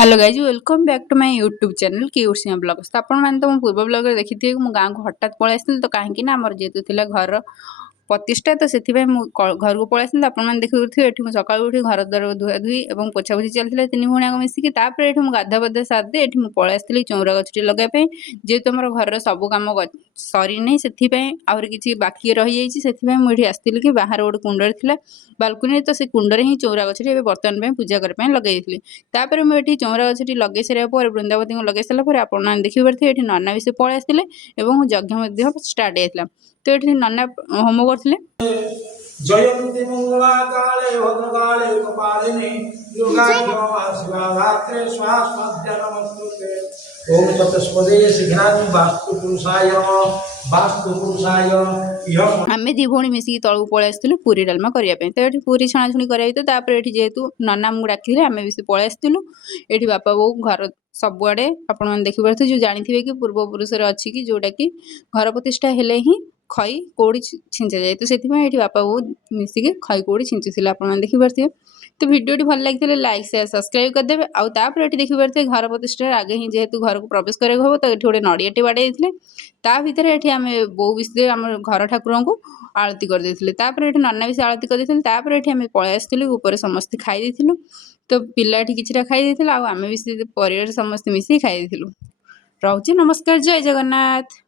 Hello guys welcome back to my YouTube channel cute Singh blogs. तो आपण मैंने तो पूर्व ब्लॉग देखिए मु गाँव को हठात पलि आसती तो कहीं आमर जेहतु घर प्रतिष्ठा तो से घर को पलि आसती आपने देखिए ये सका उठी घर द्वार धुआ धुई और पोछापोछी चलते तीन भाई मिसिकी ये गाधा बाधा सारी ये पलि आसती चौरा गछटी लगाई जेहेतु आम घर सब कम सरी नहीं से आहरी किसी बाकी रही जाइए आसती कि बाहर गोटे कुंडर थी बालकुनी तो से कुंडर ही चौरा गछटी बर्तमान पूजा करने लगे तापर मुझे चौरा गछटी लगे सारा वृंदावती को लगे सारापर आप देखी पारे ये नना भी से पलि आसते यज्ञ स्टार्ट होता तो ये नना होम करते जयंती मंगला काले भद्रकाले कपालिनी दुर्गा क्षमा शिवा धात्रे स्वाहा नमस्ते ओम तत्स्पदे शीघ्रानि वास्तु पुरुषाय आम दी भौणी मिसिकी तलू पलि आसलु पूरी डालमा करने तो ये पूरी छणाछुणी कर जेहेतु नना आमको डाक आम भी से पलि आसलु ये बापा बो घर सबुआड़े आपण देखिपे जो जानी कि पूर्वपुरुष अच्छी कि जोटा कि घर प्रतिष्ठा हेले ही खई कौड़ी छिंचा जाए तो से बापा बो मिसिकी खई कौड़ी छिंचुला आप देखिपे तो भिडियोटी भल लगी लाइक शेयर सब्सक्राइब करदे आउे ये देखिपे घर प्रतिष्ठा आगे ही जेहेतु घर को प्रवेश कराया हम तो ये गोटे नड़ियाटे बाड़े भितर ये आम बो भी आम घर ठाकुर को आलती करदे ये नना भी से आलती करदे ये आम पलि आसलु ऊपर समस्ते खाई तो पिला किसी खाई आम भी से परिवार समस्त मिसिक खाई रोचे नमस्कार जय जगन्नाथ।